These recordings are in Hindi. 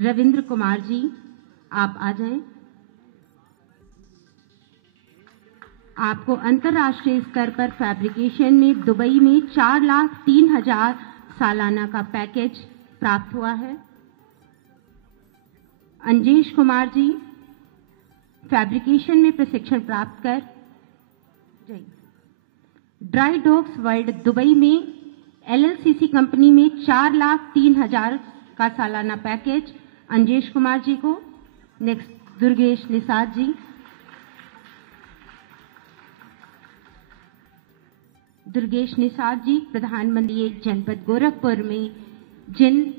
रविंद्र कुमार जी, आप आ जाएं। आपको अंतर्राष्ट्रीय स्तर पर फैब्रिकेशन में दुबई में 4,03,000 सालाना का पैकेज प्राप्त हुआ है। अंजेश कुमार जी, फैब्रिकेशन में प्रशिक्षण प्राप्त कर ड्राई डॉक्स वर्ल्ड दुबई में LLCC कंपनी में 4,03,000 का सालाना पैकेज अंजेश कुमार जी को। नेक्स्ट दुर्गेश निषाद जी। दुर्गेश निषाद जी, प्रधानमंत्री जनपद गोरखपुर में जिन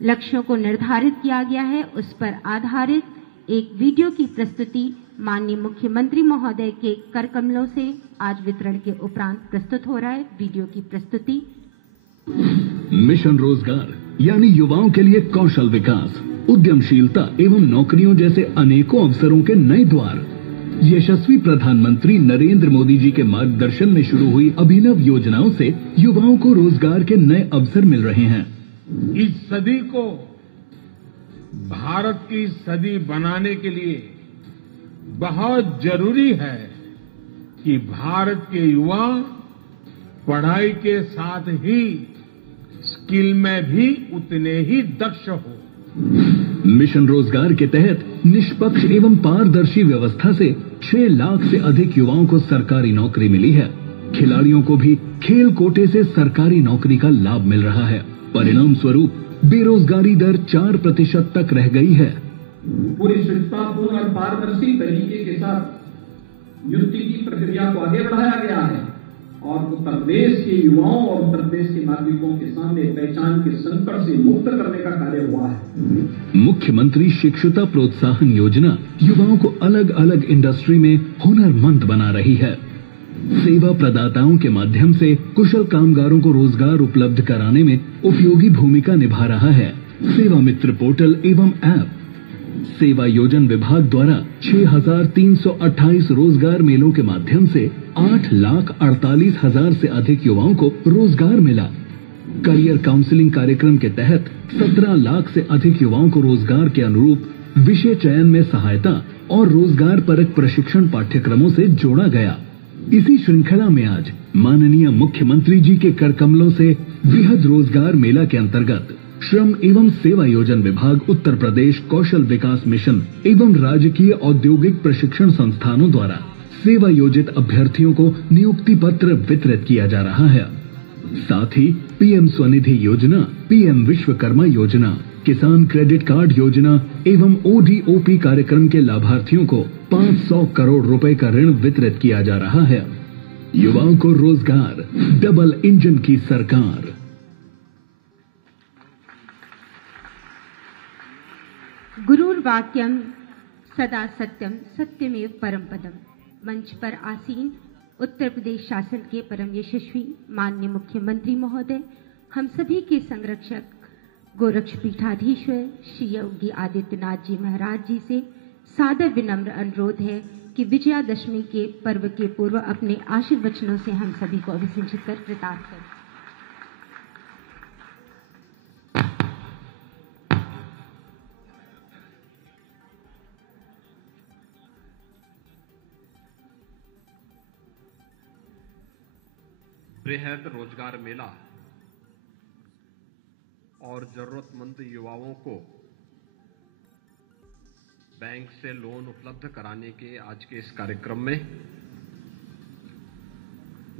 लक्ष्यों को निर्धारित किया गया है उस पर आधारित एक वीडियो की प्रस्तुति माननीय मुख्यमंत्री महोदय के कर कमलों से आज वितरण के उपरांत प्रस्तुत हो रहा है। वीडियो की प्रस्तुति। मिशन रोजगार यानी युवाओं के लिए कौशल विकास, उद्यमशीलता एवं नौकरियों जैसे अनेकों अवसरों के नए द्वार। यशस्वी प्रधानमंत्री नरेंद्र मोदी जी के मार्गदर्शन में शुरू हुई अभिनव योजनाओं से युवाओं को रोजगार के नए अवसर मिल रहे हैं। इस सदी को भारत की सदी बनाने के लिए बहुत जरूरी है कि भारत के युवा पढ़ाई के साथ ही स्किल में भी उतने ही दक्ष हो। मिशन रोजगार के तहत निष्पक्ष एवं पारदर्शी व्यवस्था से 6 लाख से अधिक युवाओं को सरकारी नौकरी मिली है। खिलाड़ियों को भी खेल कोटे से सरकारी नौकरी का लाभ मिल रहा है। परिणाम स्वरूप बेरोजगारी दर 4% तक रह गई है। पूरी शुद्धतापूर्ण और पारदर्शी तरीके के साथ नियुक्ति की प्रक्रिया को आगे बढ़ाया गया है और उत्तर प्रदेश के युवाओं और उत्तर प्रदेश के नागरिकों के सामने पहचान के संकट से मुक्त करने का कार्य हुआ है। मुख्यमंत्री शिक्षुता प्रोत्साहन योजना युवाओं को अलग अलग इंडस्ट्री में हुनरमंद बना रही है। सेवा प्रदाताओं के माध्यम से कुशल कामगारों को रोजगार उपलब्ध कराने में उपयोगी भूमिका निभा रहा है। सेवा मित्र पोर्टल एवं ऐप। सेवा योजन विभाग द्वारा 6,328 रोजगार मेलों के माध्यम से 8,48,000 से अधिक युवाओं को रोजगार मिला। करियर काउंसलिंग कार्यक्रम के तहत 17 लाख से अधिक युवाओं को रोजगार के अनुरूप विषय चयन में सहायता और रोजगार परक प्रशिक्षण पाठ्यक्रमों से जोड़ा गया। इसी श्रृंखला में आज माननीय मुख्यमंत्री जी के कर कमलों से वृहद रोजगार मेला के अंतर्गत श्रम एवं सेवा योजन विभाग उत्तर प्रदेश कौशल विकास मिशन एवं राजकीय औद्योगिक प्रशिक्षण संस्थानों द्वारा सेवा योजित अभ्यर्थियों को नियुक्ति पत्र वितरित किया जा रहा है। साथ ही PM स्वनिधि योजना, PM विश्वकर्मा योजना, किसान क्रेडिट कार्ड योजना एवं ODOP कार्यक्रम के लाभार्थियों को 500 करोड़ रुपए का ऋण वितरित किया जा रहा है। युवाओं को रोजगार, डबल इंजन की सरकार। गुरुर्वाक्यम सदा सत्यम सत्यमेव परम पदम। मंच पर आसीन उत्तर प्रदेश शासन के परम यशस्वी माननीय मुख्यमंत्री महोदय, हम सभी के संरक्षक गोरक्षपीठाधीश्वर श्री योगी आदित्यनाथ जी महाराज जी से सादर विनम्र अनुरोध है कि विजयादशमी के पर्व के पूर्व अपने आशीर्वचनों से हम सभी को अभिसिंचित कर कृतार्थ करें। बेहद रोजगार मेला और जरूरतमंद युवाओं को बैंक से लोन उपलब्ध कराने के आज के इस कार्यक्रम में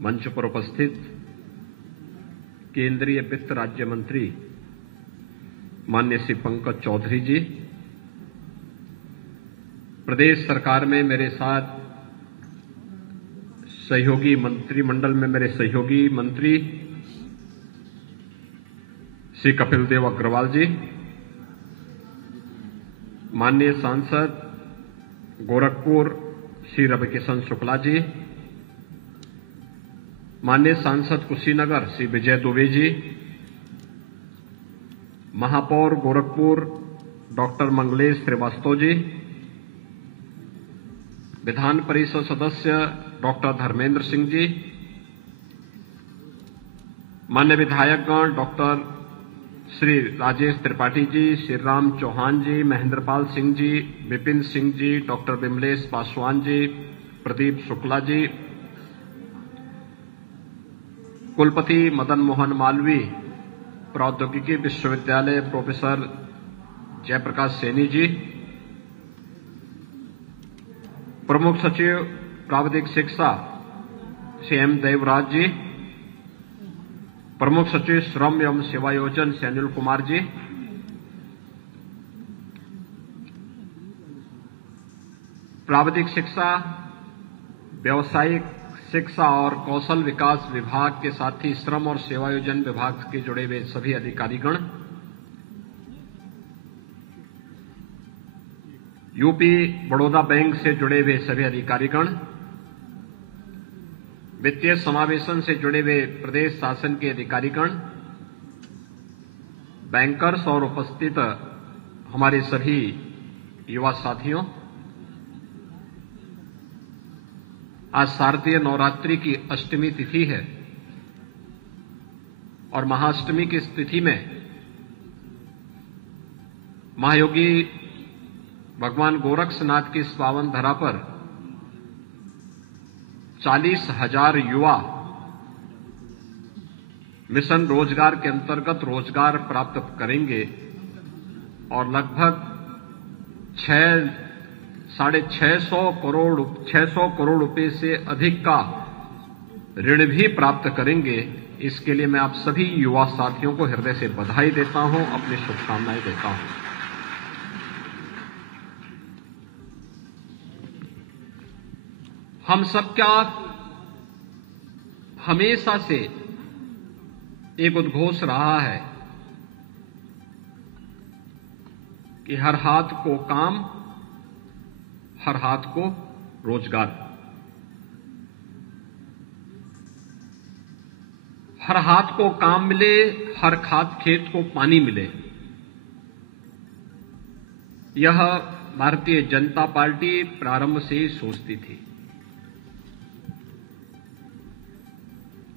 मंच पर उपस्थित केंद्रीय वित्त राज्य मंत्री माननीय श्री पंकज चौधरी जी, प्रदेश सरकार में मेरे साथ सहयोगी मंत्रिमंडल में मेरे सहयोगी मंत्री श्री कपिल देव अग्रवाल जी, माननीय सांसद गोरखपुर श्री रविकिशन शुक्ला जी, माननीय सांसद कुशीनगर श्री विजय दुबे जी, महापौर गोरखपुर डॉक्टर मंगलेश श्रीवास्तव जी, विधान परिषद सदस्य डॉक्टर धर्मेंद्र सिंह जी, मान्य विधायकगण डॉक्टर श्री राजेश त्रिपाठी जी, श्री राम चौहान जी, महेंद्रपाल सिंह जी, विपिन सिंह जी, डॉक्टर विमलेश पासवान जी, प्रदीप शुक्ला जी, कुलपति मदन मोहन मालवीय, प्रौद्योगिकी विश्वविद्यालय प्रोफेसर जयप्रकाश सैनी जी, प्रमुख सचिव प्राविधिक शिक्षा श्री एम देवराज जी, प्रमुख सचिव श्रम एवं सेवायोजन श्री अनिल कुमार जी, प्राविधिक शिक्षा, व्यावसायिक शिक्षा और कौशल विकास विभाग के साथ ही श्रम और सेवायोजन विभाग के जुड़े हुए सभी अधिकारीगण, यूपी बड़ौदा बैंक से जुड़े हुए सभी अधिकारीगण, वित्तीय समावेशन से जुड़े हुए प्रदेश शासन के अधिकारीगण, बैंकर्स और उपस्थित हमारे सभी युवा साथियों, आज शारदीय नवरात्रि की अष्टमी तिथि है और महाअष्टमी की स्थिति में महायोगी भगवान गोरक्षनाथ की इस पावन धरा पर 40,000 युवा मिशन रोजगार के अंतर्गत रोजगार प्राप्त करेंगे और लगभग 600 करोड़ रुपए से अधिक का ऋण भी प्राप्त करेंगे। इसके लिए मैं आप सभी युवा साथियों को हृदय से बधाई देता हूं, अपनी शुभकामनाएं देता हूं। हम सबका हमेशा से एक उद्घोष रहा है कि हर हाथ को काम, हर हाथ को रोजगार, हर हाथ को काम मिले, हर खेत को पानी मिले। यह भारतीय जनता पार्टी प्रारंभ से ही सोचती थी।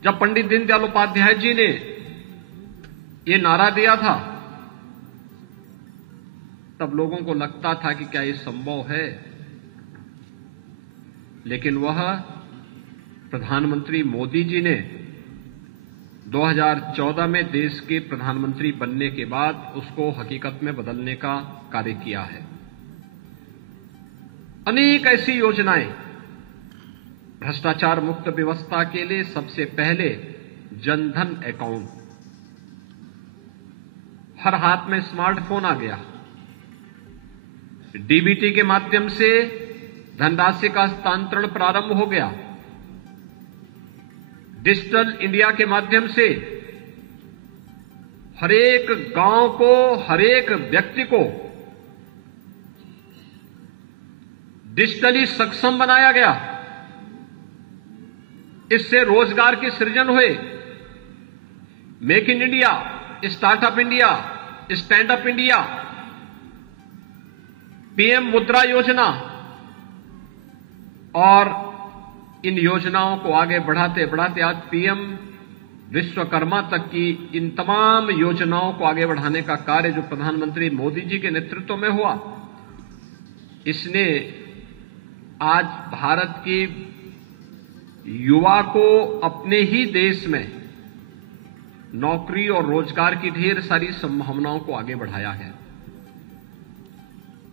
जब पंडित दीनदयाल उपाध्याय जी ने ये नारा दिया था, तब लोगों को लगता था कि क्या ये संभव है, लेकिन वह प्रधानमंत्री मोदी जी ने 2014 में देश के प्रधानमंत्री बनने के बाद उसको हकीकत में बदलने का कार्य किया है। अनेक ऐसी योजनाएं, भ्रष्टाचार मुक्त व्यवस्था के लिए सबसे पहले जनधन अकाउंट, हर हाथ में स्मार्टफोन आ गया, डीबीटी के माध्यम से धनराशि का हस्तांतरण प्रारंभ हो गया, डिजिटल इंडिया के माध्यम से हरेक गांव को, हरेक व्यक्ति को डिजिटली सक्षम बनाया गया। इससे रोजगार के सृजन हुए। Make in India, startup India, stand up India, PM मुद्रा योजना और इन योजनाओं को आगे बढ़ाते बढ़ाते आज पीएम विश्वकर्मा तक की इन तमाम योजनाओं को आगे बढ़ाने का कार्य जो प्रधानमंत्री मोदी जी के नेतृत्व में हुआ, इसने आज भारत की युवा को अपने ही देश में नौकरी और रोजगार की ढेर सारी संभावनाओं को आगे बढ़ाया है।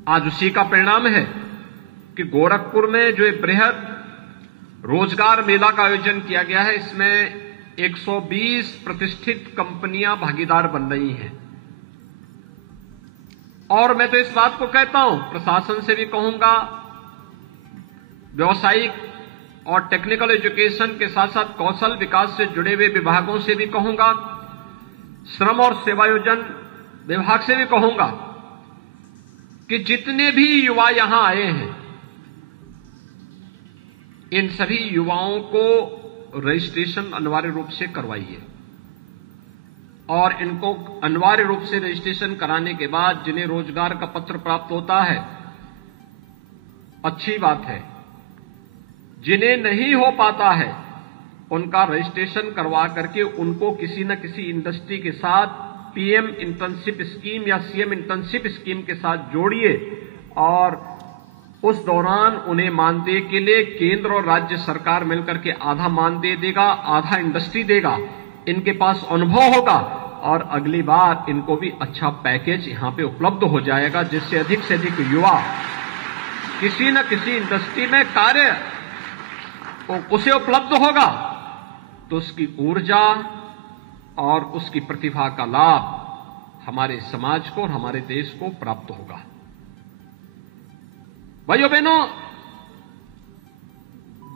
आज उसी का परिणाम है कि गोरखपुर में जो एक बृहद रोजगार मेला का आयोजन किया गया है, इसमें 120 प्रतिष्ठित कंपनियां भागीदार बन रही हैं। और मैं तो इस बात को कहता हूं, प्रशासन से भी कहूंगा, व्यावसायिक और टेक्निकल एजुकेशन के साथ साथ कौशल विकास से जुड़े हुए विभागों से भी कहूंगा, श्रम और सेवायोजन विभाग से भी कहूंगा कि जितने भी युवा यहां आए हैं, इन सभी युवाओं को रजिस्ट्रेशन अनिवार्य रूप से करवाइए और इनको अनिवार्य रूप से रजिस्ट्रेशन कराने के बाद जिन्हें रोजगार का पत्र प्राप्त होता है, अच्छी बात है। जिन्हें नहीं हो पाता है, उनका रजिस्ट्रेशन करवा करके उनको किसी न किसी इंडस्ट्री के साथ पीएम इंटर्नशिप स्कीम या सीएम इंटर्नशिप स्कीम के साथ जोड़िए और उस दौरान उन्हें मानदेय के लिए केंद्र और राज्य सरकार मिलकर के आधा मानदेय देगा, आधा इंडस्ट्री देगा। इनके पास अनुभव होगा और अगली बार इनको भी अच्छा पैकेज यहां पे उपलब्ध हो जाएगा, जिससे अधिक युवा किसी न किसी इंडस्ट्री में कार्य उसे उपलब्ध होगा तो उसकी ऊर्जा और उसकी प्रतिभा का लाभ हमारे समाज को और हमारे देश को प्राप्त होगा। भाइयों बहनों,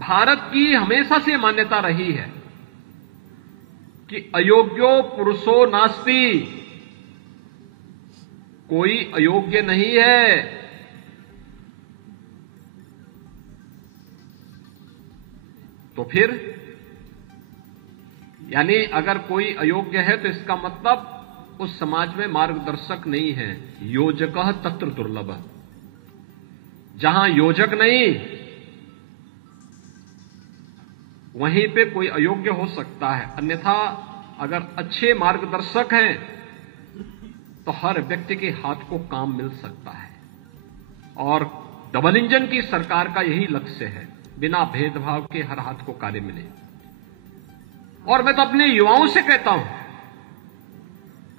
भारत की हमेशा से मान्यता रही है कि अयोग्यो पुरुषो नास्ति, कोई अयोग्य नहीं है। तो फिर यानी अगर कोई अयोग्य है तो इसका मतलब उस समाज में मार्गदर्शक नहीं है। योजकः तत्र दुर्लभः, जहां योजक नहीं वहीं पे कोई अयोग्य हो सकता है। अन्यथा अगर अच्छे मार्गदर्शक हैं तो हर व्यक्ति के हाथ को काम मिल सकता है। और डबल इंजन की सरकार का यही लक्ष्य है, बिना भेदभाव के हर हाथ को कार्य मिले। और मैं तो अपने युवाओं से कहता हूं,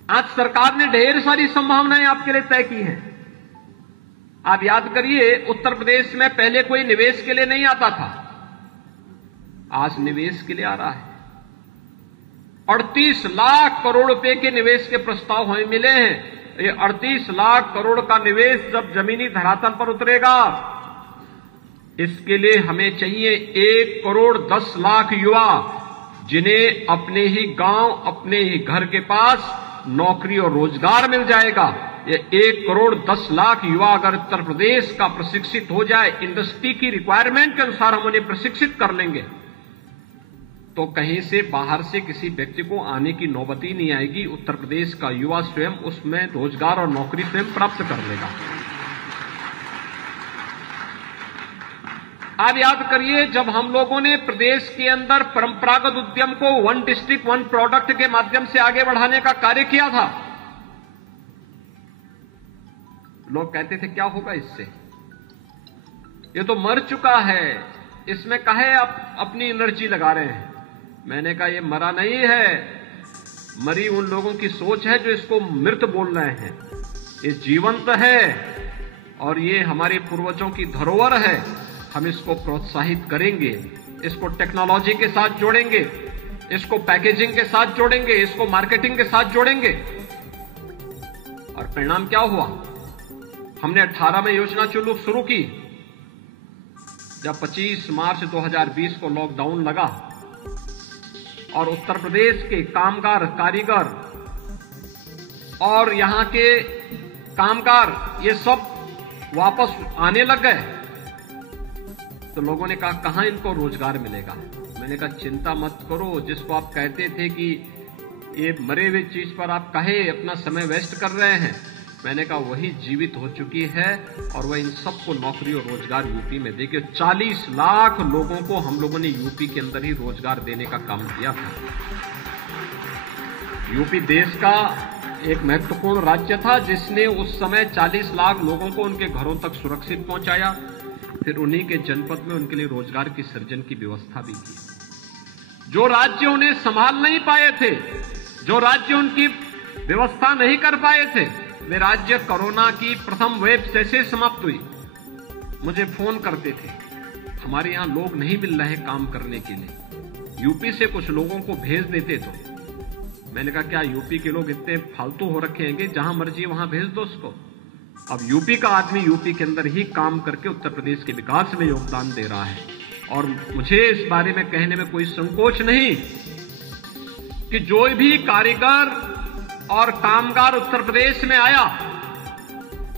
आज सरकार ने ढेर सारी संभावनाएं आपके लिए तय की हैं। आप याद करिए, उत्तर प्रदेश में पहले कोई निवेश के लिए नहीं आता था, आज निवेश के लिए आ रहा है। 38 लाख करोड़ रुपए के निवेश के प्रस्ताव हमें मिले हैं। ये 38 लाख करोड़ का निवेश जब जमीनी धरातल पर उतरेगा, इसके लिए हमें चाहिए 1 करोड़ 10 लाख युवा, जिन्हें अपने ही गांव, अपने ही घर के पास नौकरी और रोजगार मिल जाएगा। ये 1 करोड़ 10 लाख युवा अगर उत्तर प्रदेश का प्रशिक्षित हो जाए, इंडस्ट्री की रिक्वायरमेंट के अनुसार हम उन्हें प्रशिक्षित कर लेंगे, तो कहीं से बाहर से किसी व्यक्ति को आने की नौबत ही नहीं आएगी। उत्तर प्रदेश का युवा स्वयं उसमें रोजगार और नौकरी स्वयं प्राप्त कर लेगा। आप याद करिए, जब हम लोगों ने प्रदेश के अंदर परंपरागत उद्यम को 1 डिस्ट्रिक्ट 1 प्रोडक्ट के माध्यम से आगे बढ़ाने का कार्य किया था, लोग कहते थे क्या होगा इससे, ये तो मर चुका है, इसमें काहे आप अपनी एनर्जी लगा रहे हैं। मैंने कहा ये मरा नहीं है, मरी उन लोगों की सोच है जो इसको मृत बोल रहे हैं। ये जीवंत है और ये हमारे पूर्वजों की धरोहर है। हम इसको प्रोत्साहित करेंगे, इसको टेक्नोलॉजी के साथ जोड़ेंगे, इसको पैकेजिंग के साथ जोड़ेंगे, इसको मार्केटिंग के साथ जोड़ेंगे। और परिणाम क्या हुआ, हमने 18 में योजना शुरू की। जब 25 मार्च 2020 को लॉकडाउन लगा और उत्तर प्रदेश के कामगार, कारीगर और यहां के कामगार ये सब वापस आने लग गए, तो लोगों ने कहा कहां इनको रोजगार मिलेगा। मैंने कहा चिंता मत करो, जिसको आप कहते थे कि ये मरे हुए चीज पर आप काहे अपना समय वेस्ट कर रहे हैं, मैंने कहा वही जीवित हो चुकी है और वह इन सबको नौकरी और रोजगार यूपी में देके 40 लाख लोगों को हम लोगों ने यूपी के अंदर ही रोजगार देने का काम किया था। यूपी देश का एक महत्वपूर्ण राज्य था जिसने उस समय 40 लाख लोगों को उनके घरों तक सुरक्षित पहुंचाया, फिर उन्हीं के जनपद में उनके लिए रोजगार की सृजन की व्यवस्था भी की। जो राज्य उन्हें संभाल नहीं पाए थे, जो राज्य उनकी व्यवस्था नहीं कर पाए थे, वे राज्य कोरोना की प्रथम वेव जैसे समाप्त हुई, मुझे फोन करते थे, हमारे यहां लोग नहीं मिल रहे काम करने के लिए, यूपी से कुछ लोगों को भेज देते। तो मैंने कहा क्या यूपी के लोग इतने फालतू हो रखे हैं कि जहां मर्जी वहां भेज दो उसको। अब यूपी का आदमी यूपी के अंदर ही काम करके उत्तर प्रदेश के विकास में योगदान दे रहा है। और मुझे इस बारे में कहने में कोई संकोच नहीं कि जो भी कारीगर और कामगार उत्तर प्रदेश में आया,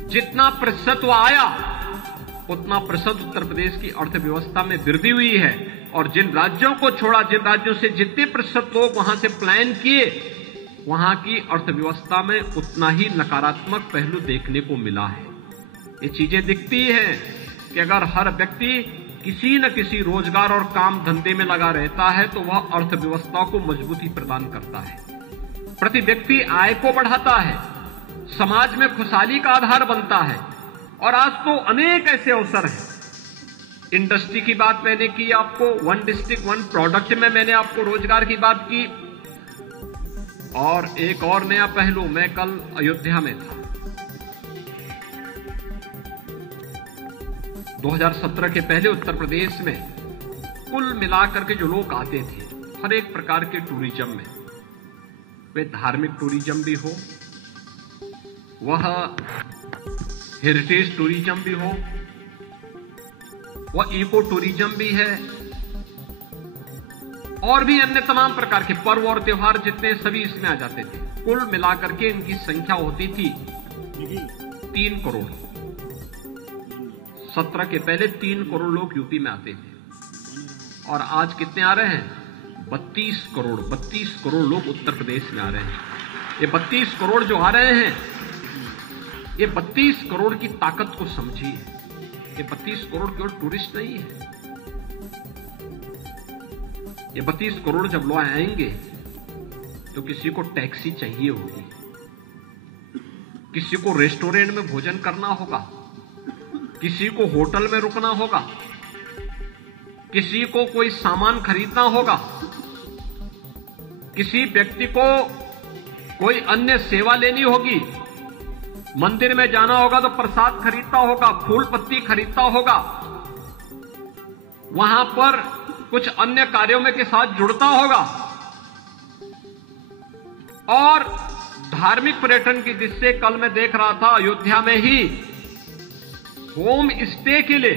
जितना प्रतिशत वो आया उतना प्रतिशत उत्तर प्रदेश की अर्थव्यवस्था में वृद्धि हुई है। और जिन राज्यों को छोड़ा, जिन राज्यों से जितने प्रतिशत लोग वहां से पलायन किए, वहां की अर्थव्यवस्था में उतना ही नकारात्मक पहलू देखने को मिला है। ये चीजें दिखती हैं कि अगर हर व्यक्ति किसी न किसी रोजगार और काम धंधे में लगा रहता है तो वह अर्थव्यवस्था को मजबूती प्रदान करता है। प्रति व्यक्ति आय को बढ़ाता है, समाज में खुशहाली का आधार बनता है। और आज तो अनेक ऐसे अवसर हैं। इंडस्ट्री की बात मैंने की आपको, वन डिस्ट्रिक्ट वन प्रोडक्ट में मैंने आपको रोजगार की बात की। और एक और नया पहलू, मैं कल अयोध्या में था। 2017 के पहले उत्तर प्रदेश में कुल मिलाकर के जो लोग आते थे हर एक प्रकार के टूरिज्म में, वे धार्मिक टूरिज्म भी हो, वह हेरिटेज टूरिज्म भी हो, वह इको टूरिज्म भी है, और भी अन्य तमाम प्रकार के पर्व और त्योहार जितने सभी इसमें आ जाते थे। कुल मिलाकर के इनकी संख्या होती थी 3 करोड़। 17 के पहले 3 करोड़ लोग यूपी में आते थे, और आज कितने आ रहे हैं? 32 करोड़। 32 करोड़ लोग उत्तर प्रदेश में आ रहे हैं। ये 32 करोड़ जो आ रहे हैं, ये 32 करोड़ की ताकत को समझिए। ये 32 करोड़ केवल टूरिस्ट नहीं है। ये 32 करोड़ जब लोग आएंगे तो किसी को टैक्सी चाहिए होगी, किसी को रेस्टोरेंट में भोजन करना होगा, किसी को होटल में रुकना होगा, किसी को कोई सामान खरीदना होगा, किसी व्यक्ति को कोई अन्य सेवा लेनी होगी, मंदिर में जाना होगा तो प्रसाद खरीदता होगा, फूल पत्ती खरीदता होगा, वहां पर कुछ अन्य कार्यों में के साथ जुड़ता होगा। और धार्मिक पर्यटन की दृष्टि से कल मैं देख रहा था अयोध्या में ही होम स्टे के लिए,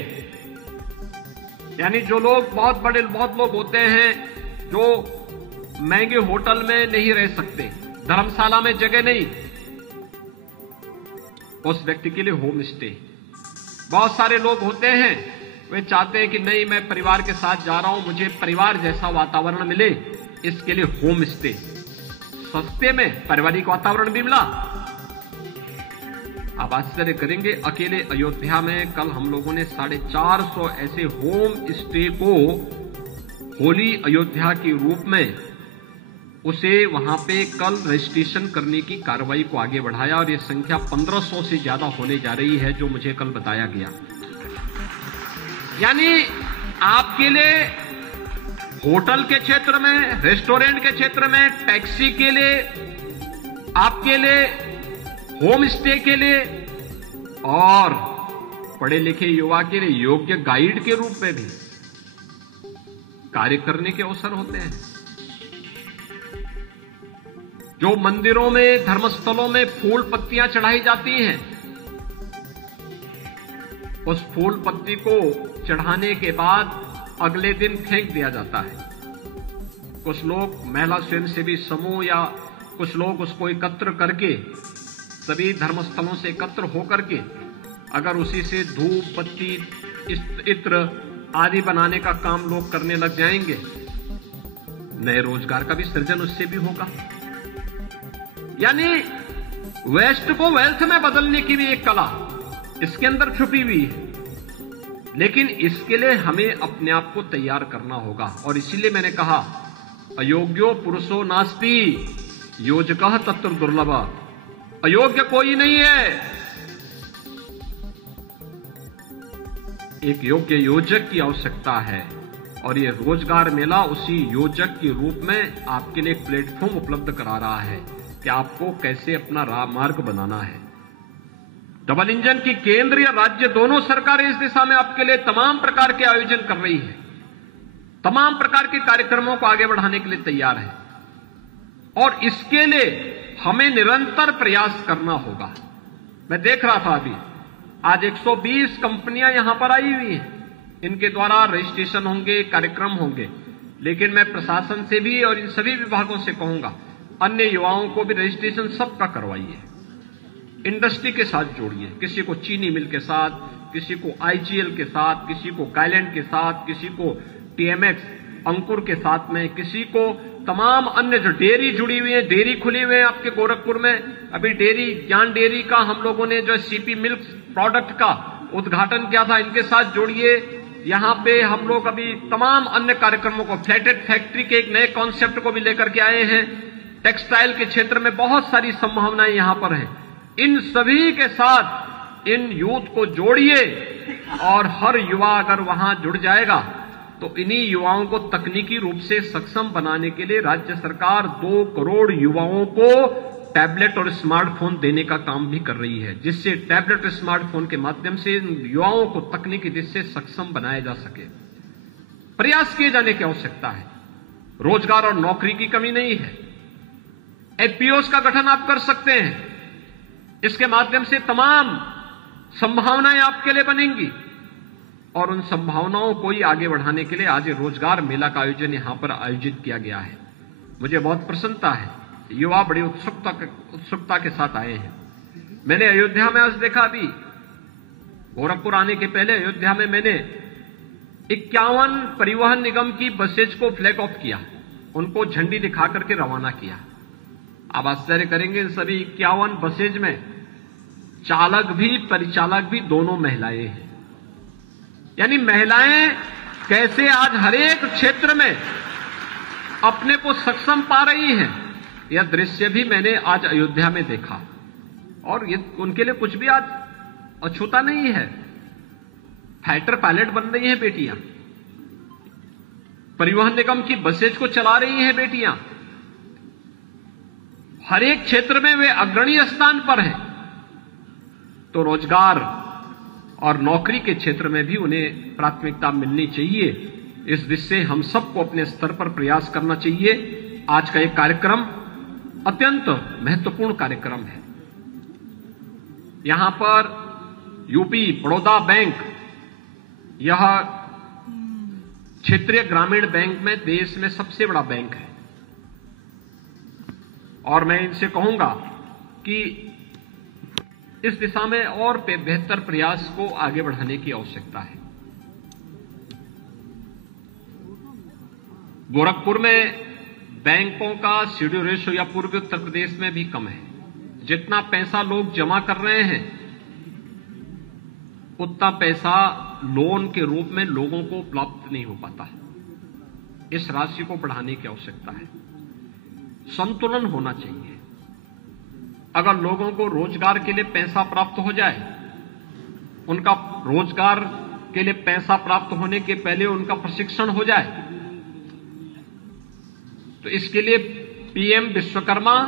यानी जो लोग बहुत लोग होते हैं जो महंगे होटल में नहीं रह सकते, धर्मशाला में जगह नहीं, उस व्यक्ति के लिए होम स्टे। बहुत सारे लोग होते हैं वे चाहते हैं कि नहीं, मैं परिवार के साथ जा रहा हूं, मुझे परिवार जैसा वातावरण मिले, इसके लिए होम स्टे। सस्ते में पारिवारिक वातावरण भी मिला। आप आश्चर्य करेंगे, अकेले अयोध्या में कल हम लोगों ने 450 ऐसे होम स्टे को होली अयोध्या के रूप में उसे वहां पे कल रजिस्ट्रेशन करने की कार्रवाई को आगे बढ़ाया, और यह संख्या 1500 से ज्यादा होने जा रही है, जो मुझे कल बताया गया। यानी आपके लिए होटल के क्षेत्र में, रेस्टोरेंट के क्षेत्र में, टैक्सी के लिए, आपके लिए होम स्टे के लिए, और पढ़े लिखे युवा के लिए योग्य गाइड के रूप में भी कार्य करने के अवसर होते हैं। जो मंदिरों में, धर्मस्थलों में फूल पत्तियां चढ़ाई जाती हैं, उस फूल पत्ती को चढ़ाने के बाद अगले दिन फेंक दिया जाता है। कुछ लोग, महिला स्वयंसेवी समूह या कुछ लोग उसको एकत्र करके, सभी धर्मस्थलों से एकत्र होकर के अगर उसी से धूप बत्ती इत्र आदि बनाने का काम लोग करने लग जाएंगे, नए रोजगार का भी सृजन उससे भी होगा। यानी वेस्ट को वेल्थ में बदलने की भी एक कला इसके अंदर छुपी हुई है, लेकिन इसके लिए हमें अपने आप को तैयार करना होगा। और इसीलिए मैंने कहा, अयोग्यो पुरुषो नास्ति योजकः तत्र दुर्लभ। अयोग्य कोई नहीं है, एक योग्य योजक की आवश्यकता है, और ये रोजगार मेला उसी योजक के रूप में आपके लिए एक प्लेटफॉर्म उपलब्ध करा रहा है कि आपको कैसे अपना मार्ग बनाना है। डबल इंजन की केंद्र या राज्य दोनों सरकारें इस दिशा में आपके लिए तमाम प्रकार के आयोजन कर रही है, तमाम प्रकार के कार्यक्रमों को आगे बढ़ाने के लिए तैयार है, और इसके लिए हमें निरंतर प्रयास करना होगा। मैं देख रहा था अभी, आज 120 कंपनियां यहां पर आई हुई हैं, इनके द्वारा रजिस्ट्रेशन होंगे, कार्यक्रम होंगे, लेकिन मैं प्रशासन से भी और इन सभी विभागों से कहूंगा, अन्य युवाओं को भी रजिस्ट्रेशन सबका करवाइए, इंडस्ट्री के साथ जोड़िए, किसी को चीनी मिल के साथ, किसी को आईजीएल के साथ, किसी को गायलैंड के साथ, किसी को टीएमएक्स अंकुर के साथ में, किसी को तमाम अन्य जो डेयरी जुड़ी हुई है, डेयरी खुली हुई है आपके गोरखपुर में, अभी डेयरी ज्ञान डेयरी का हम लोगों ने जो सीपी मिल्क प्रोडक्ट का उद्घाटन किया था, इनके साथ जोड़िए। यहां पे हम लोग अभी तमाम अन्य कार्यक्रमों को, फ्लैटेड फैक्ट्री के एक नए कॉन्सेप्ट को भी लेकर के आए हैं, टेक्सटाइल के क्षेत्र में बहुत सारी संभावनाएं यहां पर हैं। इन सभी के साथ इन यूथ को जोड़िए और हर युवा अगर वहां जुड़ जाएगा तो इन्हीं युवाओं को तकनीकी रूप से सक्षम बनाने के लिए राज्य सरकार 2 करोड़ युवाओं को टैबलेट और स्मार्टफोन देने का काम भी कर रही है, जिससे टैबलेट और स्मार्टफोन के माध्यम से युवाओं को तकनीकी दृष्टि से सक्षम बनाया जा सके। प्रयास किए जाने की आवश्यकता है। रोजगार और नौकरी की कमी नहीं है। एफपीओस का गठन आप कर सकते हैं। इसके माध्यम से तमाम संभावनाएं आपके लिए बनेंगी और उन संभावनाओं को ही आगे बढ़ाने के लिए आज रोजगार मेला का आयोजन यहां पर आयोजित किया गया है। मुझे बहुत प्रसन्नता है। युवा बड़ी उत्सुकता के साथ आए हैं। मैंने अयोध्या में आज देखा, अभी गोरखपुर आने के पहले अयोध्या में मैंने 51 परिवहन निगम की बसेज को फ्लैग ऑफ किया, उनको झंडी दिखा करके रवाना किया। आप आश्चर्य करेंगे, इन सभी 51 बसेज में चालक भी परिचालक भी दोनों महिलाएं हैं। यानी महिलाएं कैसे आज हर एक क्षेत्र में अपने को सक्षम पा रही हैं, यह दृश्य भी मैंने आज अयोध्या में देखा। और ये उनके लिए कुछ भी आज अछूता नहीं है। फाइटर पायलट बन रही हैं बेटियां, परिवहन निगम की बसेज को चला रही हैं बेटियां, हर एक क्षेत्र में वे अग्रणी स्थान पर हैं। तो रोजगार और नौकरी के क्षेत्र में भी उन्हें प्राथमिकता मिलनी चाहिए। इस दिशा से हम सबको अपने स्तर पर प्रयास करना चाहिए। आज का एक कार्यक्रम अत्यंत महत्वपूर्ण कार्यक्रम है। यहां पर यूपी बड़ौदा बैंक, यह क्षेत्रीय ग्रामीण बैंक में देश में सबसे बड़ा बैंक है और मैं इनसे कहूंगा कि इस दिशा में और बेहतर प्रयास को आगे बढ़ाने की आवश्यकता है। गोरखपुर में बैंकों का सीडी रेशो या पूर्वी उत्तर प्रदेश में भी कम है। जितना पैसा लोग जमा कर रहे हैं उतना पैसा लोन के रूप में लोगों को प्राप्त नहीं हो पाता। इस राशि को बढ़ाने की आवश्यकता है। संतुलन होना चाहिए। अगर लोगों को रोजगार के लिए पैसा प्राप्त हो जाए, उनका रोजगार के लिए पैसा प्राप्त होने के पहले उनका प्रशिक्षण हो जाए, तो इसके लिए पीएम विश्वकर्मा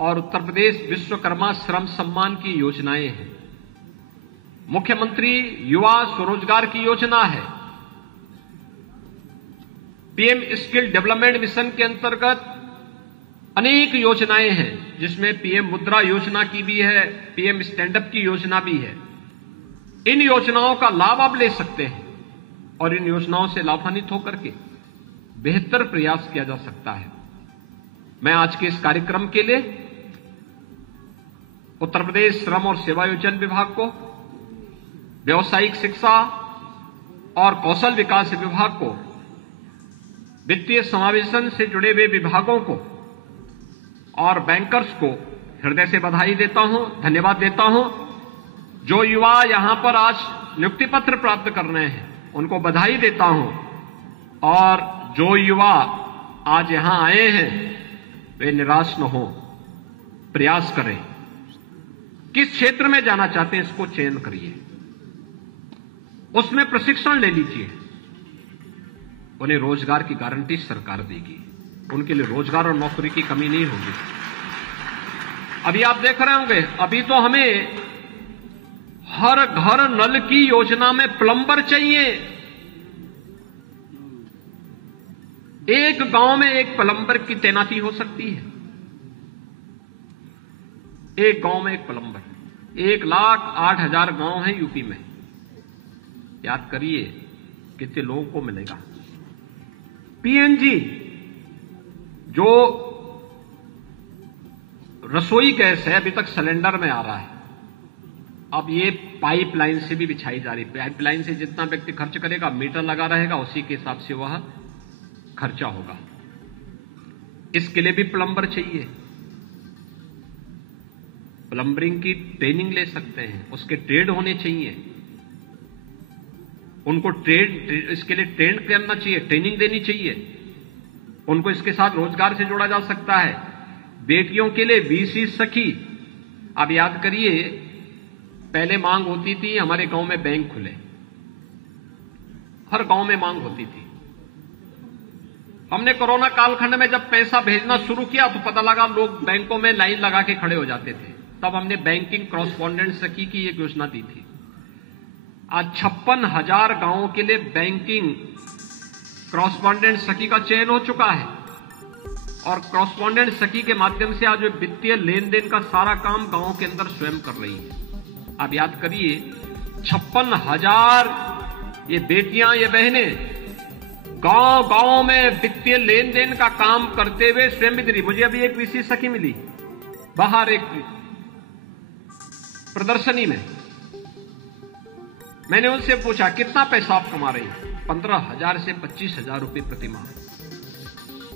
और उत्तर प्रदेश विश्वकर्मा श्रम सम्मान की योजनाएं हैं। मुख्यमंत्री युवा स्वरोजगार की योजना है। पीएम स्किल डेवलपमेंट मिशन के अंतर्गत अनेक योजनाएं हैं, जिसमें पीएम मुद्रा योजना की भी है, पीएम स्टैंड अप की योजना भी है। इन योजनाओं का लाभ आप ले सकते हैं और इन योजनाओं से लाभान्वित होकर के बेहतर प्रयास किया जा सकता है। मैं आज के इस कार्यक्रम के लिए उत्तर प्रदेश श्रम और सेवायोजन विभाग को, व्यावसायिक शिक्षा और कौशल विकास विभाग को, वित्तीय समावेशन से जुड़े हुए विभागों को और बैंकर्स को हृदय से बधाई देता हूं, धन्यवाद देता हूं। जो युवा यहां पर आज नियुक्ति पत्र प्राप्त कर रहे हैं उनको बधाई देता हूं और जो युवा आज यहां आए हैं वे निराश न हो, प्रयास करें। किस क्षेत्र में जाना चाहते हैं इसको चयन करिए, उसमें प्रशिक्षण ले लीजिए। उन्हें रोजगार की गारंटी सरकार देगी, उनके लिए रोजगार और नौकरी की कमी नहीं होगी। अभी आप देख रहे होंगे, अभी तो हमें हर घर नल की योजना में प्लम्बर चाहिए। एक गांव में एक प्लम्बर की तैनाती हो सकती है। एक गांव में एक प्लम्बर। 1,08,000 गांव हैं यूपी में। याद करिए कितने लोगों को मिलेगा। पीएनजी जो रसोई गैस है अभी तक सिलेंडर में आ रहा है, अब ये पाइपलाइन से भी बिछाई जा रही है। पाइपलाइन से जितना व्यक्ति खर्च करेगा, मीटर लगा रहेगा, उसी के हिसाब से वह खर्चा होगा। इसके लिए भी प्लम्बर चाहिए। प्लम्बरिंग की ट्रेनिंग ले सकते हैं, उसके ट्रेड होने चाहिए। उनको इसके लिए ट्रेन करना चाहिए, ट्रेनिंग देनी चाहिए। उनको इसके साथ रोजगार से जोड़ा जा सकता है। बेटियों के लिए VC सखी। आप याद करिए, पहले मांग होती थी हमारे गांव में बैंक खुले, हर गांव में मांग होती थी। हमने कोरोना कालखंड में जब पैसा भेजना शुरू किया तो पता लगा लोग बैंकों में लाइन लगा के खड़े हो जाते थे। तब हमने बैंकिंग कॉरेस्पॉन्डेंट सखी की एक योजना दी थी। आज 56,000 गांवों के लिए बैंकिंग कॉरेस्पॉन्डेंट सखी का चयन हो चुका है और कॉरेस्पॉन्डेंट सखी के माध्यम से आज वित्तीय लेन देन का सारा काम गांवों के अंदर स्वयं कर रही है। आप याद करिए, 56,000 ये बेटियां, ये बहनें गांव गांव में वित्तीय लेन देन का काम करते हुए स्वयं भी रही। मुझे अभी एक VC सखी मिली बाहर एक प्रदर्शनी में। मैंने उनसे पूछा कितना पैसा आप कमा रही हैं? 15,000 से 25,000 रुपए प्रति माह,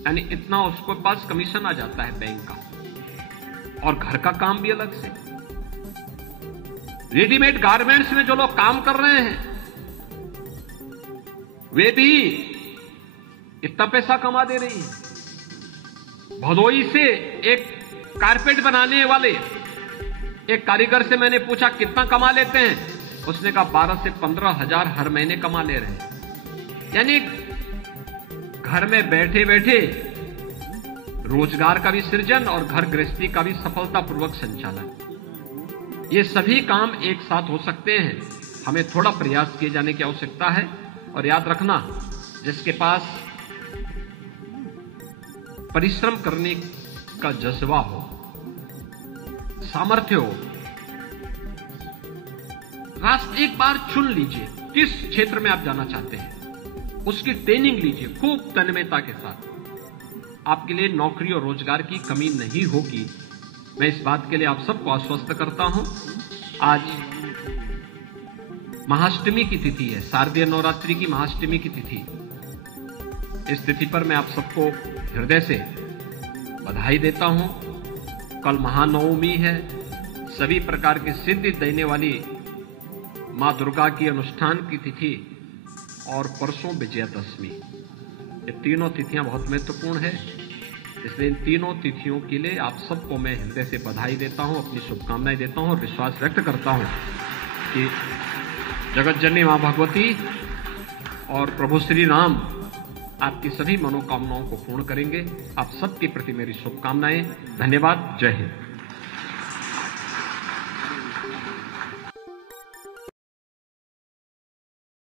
यानी इतना उसको पास कमीशन आ जाता है बैंक का। और घर का काम भी अलग से। रेडीमेड गारमेंट्स में जो लोग काम कर रहे हैं वे भी इतना पैसा कमा दे रही है। भदोई से एक कारपेट बनाने वाले एक कारीगर से मैंने पूछा कितना कमा लेते हैं? उसने कहा 12 से 15,000 हर महीने कमा ले रहे हैं। यानी घर में बैठे बैठे रोजगार का भी सृजन और घर गृहस्थी का भी सफलतापूर्वक संचालन, ये सभी काम एक साथ हो सकते हैं। हमें थोड़ा प्रयास किए जाने की आवश्यकता है। और याद रखना, जिसके पास परिश्रम करने का जज्बा हो, सामर्थ्य हो, रास्ते एक बार चुन लीजिए किस क्षेत्र में आप जाना चाहते हैं, उसकी ट्रेनिंग लीजिए खूब तन्मयता के साथ। आपके लिए नौकरी और रोजगार की कमी नहीं होगी। मैं इस बात के लिए आप सबको आश्वस्त करता हूं। आज महाअष्टमी की तिथि है, शारदीय नवरात्रि की महाअष्टमी की तिथि। इस तिथि पर मैं आप सबको हृदय से बधाई देता हूं। कल महानवमी है, सभी प्रकार की सिद्धि देने वाली मां दुर्गा की अनुष्ठान की तिथि और परसों विजयादशमी। ये तीनों तिथियां बहुत महत्वपूर्ण है, इसलिए इन तीनों तिथियों के लिए आप सबको मैं हृदय से बधाई देता हूं, अपनी शुभकामनाएं देता हूं और विश्वास व्यक्त करता हूं कि जगत जननी मां भगवती और प्रभु श्री राम आपकी सभी मनोकामनाओं को पूर्ण करेंगे। आप सबके प्रति मेरी शुभकामनाएं। धन्यवाद। जय हिंद।